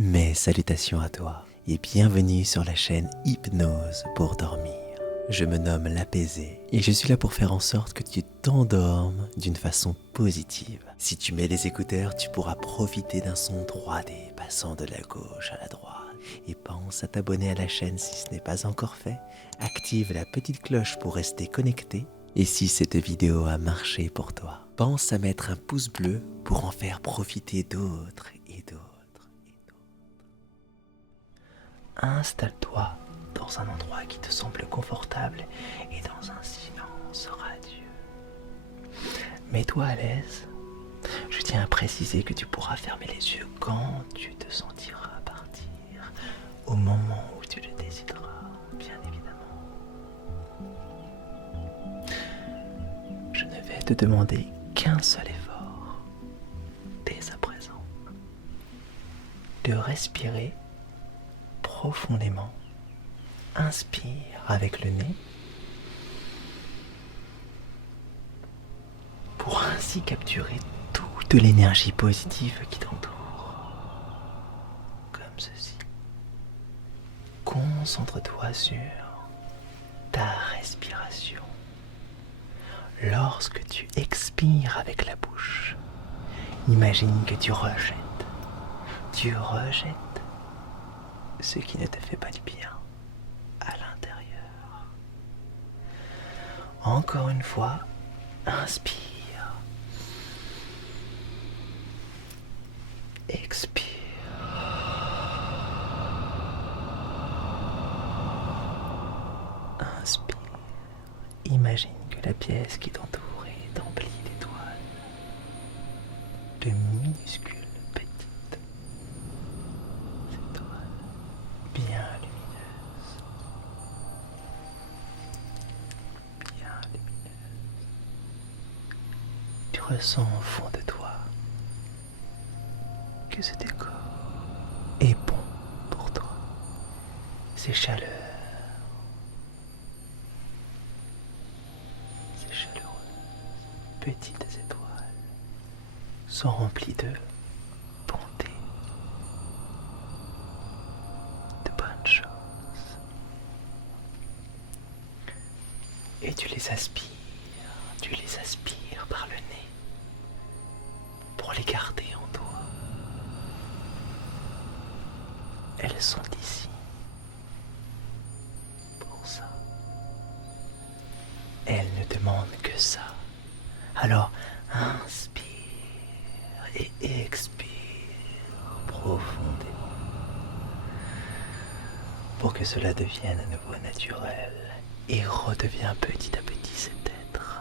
Mes salutations à toi et bienvenue sur la chaîne Hypnose pour dormir. Je me nomme l'Apaisé et je suis là pour faire en sorte que tu t'endormes d'une façon positive. Si tu mets les écouteurs, tu pourras profiter d'un son 3D passant de la gauche à la droite. Et pense à t'abonner à la chaîne si ce n'est pas encore fait. Active la petite cloche pour rester connecté. Et si cette vidéo a marché pour toi, pense à mettre un pouce bleu pour en faire profiter d'autres et d'autres. Installe-toi dans un endroit qui te semble confortable et dans un silence radieux. Mets-toi à l'aise. Je tiens à préciser que tu pourras fermer les yeux quand tu te sentiras partir, au moment où tu le décideras, bien évidemment. Je ne vais te demander qu'un seul effort, dès à présent, de respirer profondément. Inspire avec le nez pour ainsi capturer toute l'énergie positive qui t'entoure. Comme ceci. Concentre-toi sur ta respiration. Lorsque tu expires avec la bouche, imagine que tu rejettes ce qui ne te fait pas du bien à l'intérieur. Encore une fois, inspire. Expire. Inspire. Imagine que la pièce qui t'entoure est emplie d'étoiles. De minuscules petites étoiles bien lumineuses. Bien lumineuses. Tu ressens au fond de toi que ce décor est bon pour toi. Ces chaleurs, ces chaleureuses petites étoiles sont remplies de bonté, de bonnes choses. Et tu les aspires par le nez pour les garder en toi. Elles sont ici pour ça. Elles ne demandent que ça. Alors inspire et expire profondément pour que cela devienne à nouveau naturel et redevient petit à petit cet être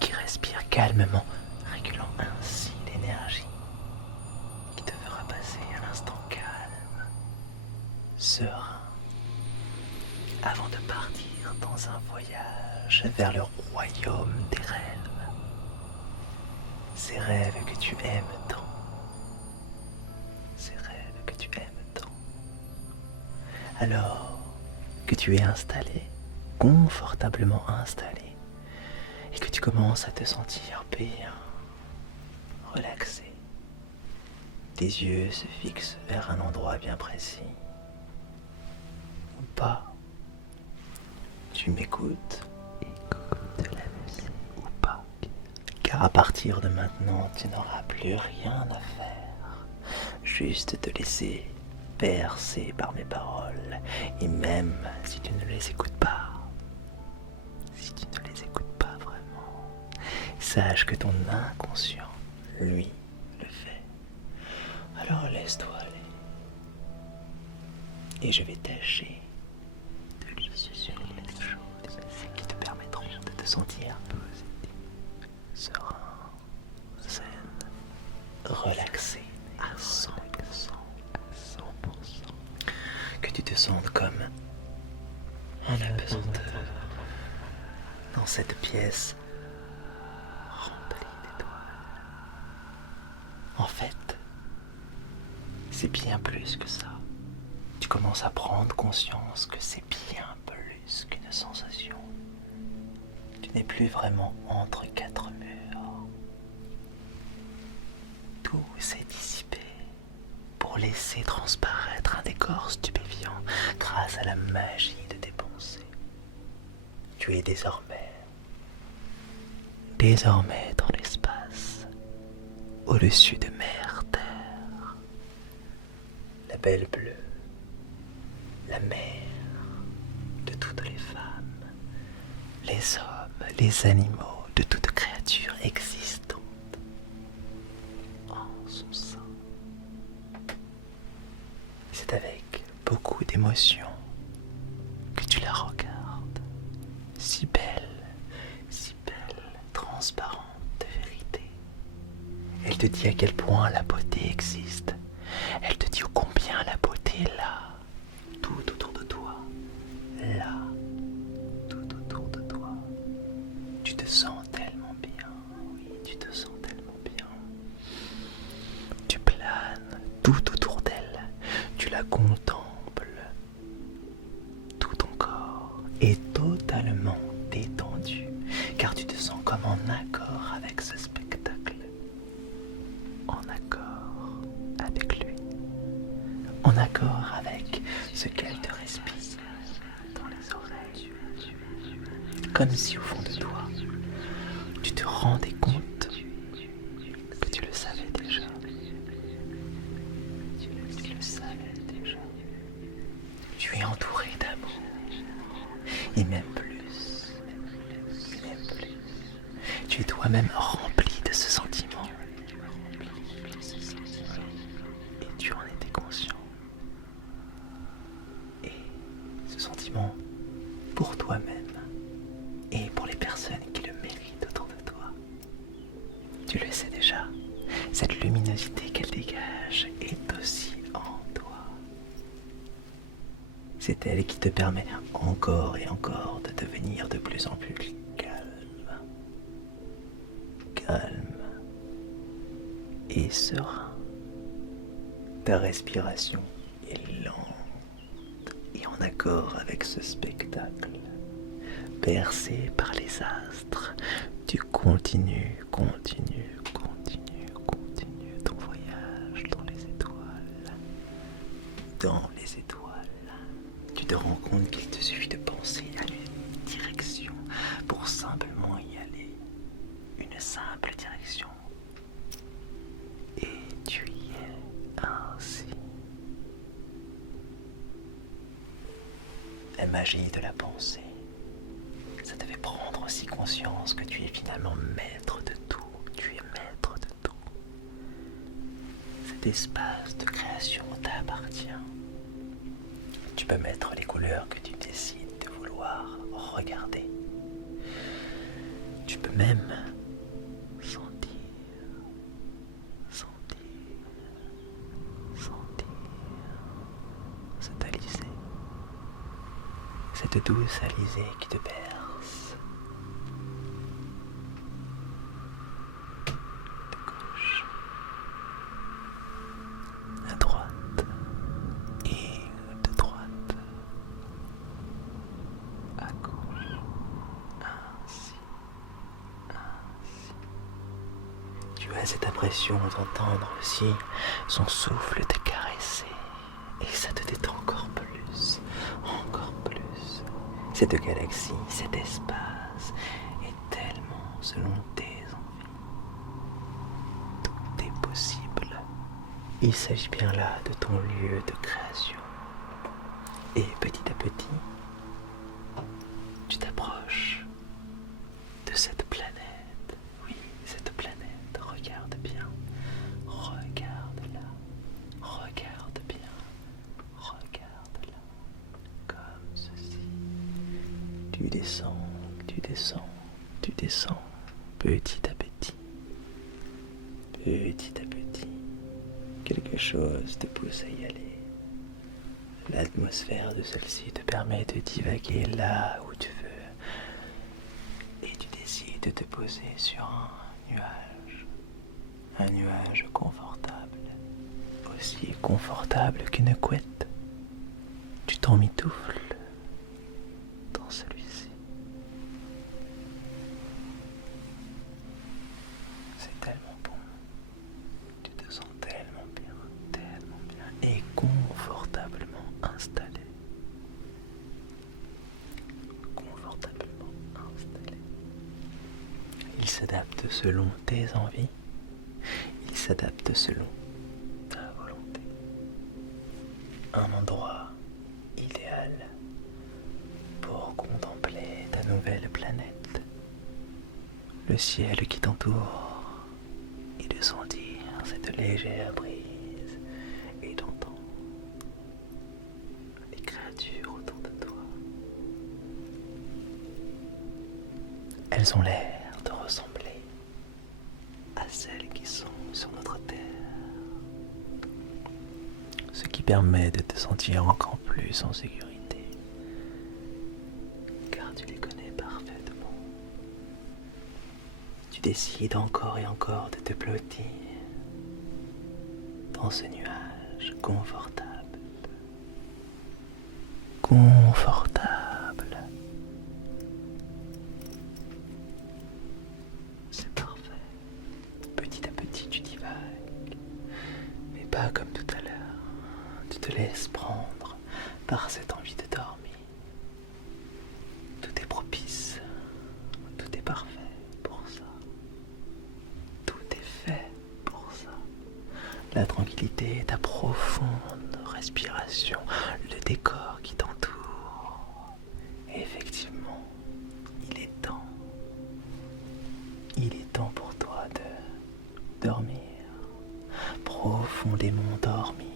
qui respire calmement, régulant ainsi l'énergie qui te fera passer un instant calme, serein, avant de partir dans un voyage vers le royaume des rêves. Ces rêves que tu aimes tant. Ces rêves que tu aimes tant. Alors que tu es installé, confortablement installé, et que tu commences à te sentir bien, relaxé. Tes yeux se fixent vers un endroit bien précis. Ou pas. Tu m'écoutes. Écoute la musique ou pas. Car à partir de maintenant, tu n'auras plus rien à faire. Juste te laisser bercer par mes paroles. Et même si tu ne les écoutes pas, vraiment, sache que ton inconscient, lui, le fait. Alors laisse-toi aller. Et je vais tâcher de lui susurrer des choses qui te permettront de te sentir positif, serein, zen, relaxé à 100%. Que tu te sentes comme un apesanteur dans cette pièce remplie d'étoiles. En fait, c'est bien plus que ça. Tu commences à prendre conscience que c'est bien plus qu'une sensation. Tu n'es plus vraiment entre quatre murs. Tout s'est dissipé pour pour laisser transparaître un décor stupéfiant grâce à la magie de tes pensées. Tu es désormais dans l'espace, au-dessus de mer, terre, la belle bleue, la mer de toutes les femmes, les hommes, les animaux, de toute créature existante en son sein. C'est avec beaucoup d'émotion que tu la regardes, si belle, transparente de vérité. Elle te dit à quel point la beauté existe. Elle te dit combien la beauté est là, tout autour de toi, là, tout autour de toi. Tu te sens tellement bien, oui, tu te sens tellement bien. Tu planes tout autour d'elle, tu la contemples. Tout ton corps est totalement détendu, car tu te sens comme en accord avec ce spectacle, en accord avec lui, en accord avec ce qu'elle te respire dans les oreilles, comme si au fond de toi, tu te rendais compte que tu le savais déjà. Tu le savais déjà. Tu es entouré d'amour, et même plus. Tu es toi-même rempli de ce sentiment. Et tu en étais conscient. Et ce sentiment pour toi-même et pour les personnes qui le méritent autour de toi. Tu le sais déjà, cette luminosité qu'elle dégage est aussi en toi. C'est elle qui te permet encore et encore de devenir de plus en plus calme et serein. Ta respiration est lente et en accord avec ce spectacle. Bercé par les astres, tu continues ton voyage dans les étoiles. Dans les étoiles, tu te rends compte qu'il te suffit de penser à une direction pour simplement y aller. Une simple direction. Et tu y es ainsi. La magie de la pensée. Ça te fait prendre aussi conscience que tu es finalement maître de tout. Tu es maître de tout. Cet espace de création t'appartient. Tu peux mettre les couleurs que tu décides de vouloir regarder. Tu peux même sentir cette alizée, cette douce alizée qui te berce de gauche à droite et de droite à gauche, ainsi. Tu as cette impression d'entendre aussi son souffle te caresser et ça te détend encore plus, encore plus. Cette galaxie, cet espace est tellement selon tes envies. Tout est possible. Il s'agit bien là de ton lieu de création. Et petit à petit, tu t'approches de cette planète. Oui, cette planète. Regarde bien. Regarde-la. Regarde bien. Regarde-la. Comme ceci. Tu descends, petit à petit. Petit à petit. Quelque chose te pousse à y aller. L'atmosphère de celle-ci te permet de divaguer là où tu veux. Et tu décides de te poser sur un nuage. Un nuage confortable. Aussi confortable qu'une couette. Tu t'emmitoufles dans celui-ci. C'est tellement bon. Tu te sens tellement bien, tellement bien. s'adapte selon tes envies, il s'adapte selon ta volonté. Un endroit idéal pour contempler ta nouvelle planète, le ciel qui t'entoure et de sentir cette légère brise et d'entendre les créatures autour de toi. Elles ont l'air de ressembler à celles qui sont sur notre terre, ce qui permet de te sentir encore plus en sécurité, car tu les connais parfaitement. Tu décides encore et encore de te blottir dans ce nuage confortable. C'est parfait. Petit à petit, tu divagues, mais pas comme tout à l'heure. Tu te laisses prendre par cette envie de dormir. Tout est propice, tout est parfait pour ça. Tout est fait pour ça. La tranquillité, ta profonde respiration, le décor qui t'entoure. Et effectivement, il est temps. Il est temps pour toi de dormir, profondément dormir.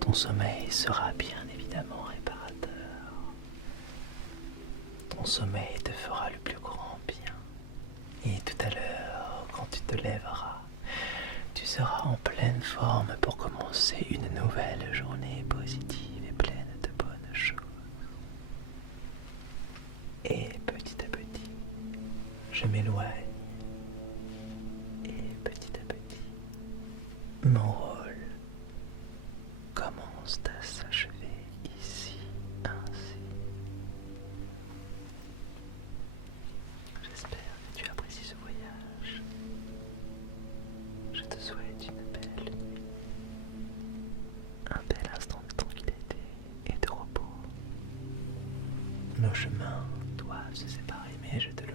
Ton sommeil sera bien évidemment réparateur. Ton sommeil te fera le plus grand bien. Et tout à l'heure, quand tu te lèveras, tu seras en pleine forme pour commencer une nouvelle journée positive et pleine de bonnes choses. Et petit à petit, je m'éloigne. Et petit à petit, mon rôle commence à s'achever ici, ainsi. J'espère que tu apprécies ce voyage. Je te souhaite une belle nuit, un bel instant de tranquillité et de repos. Nos chemins doivent se séparer, mais je te le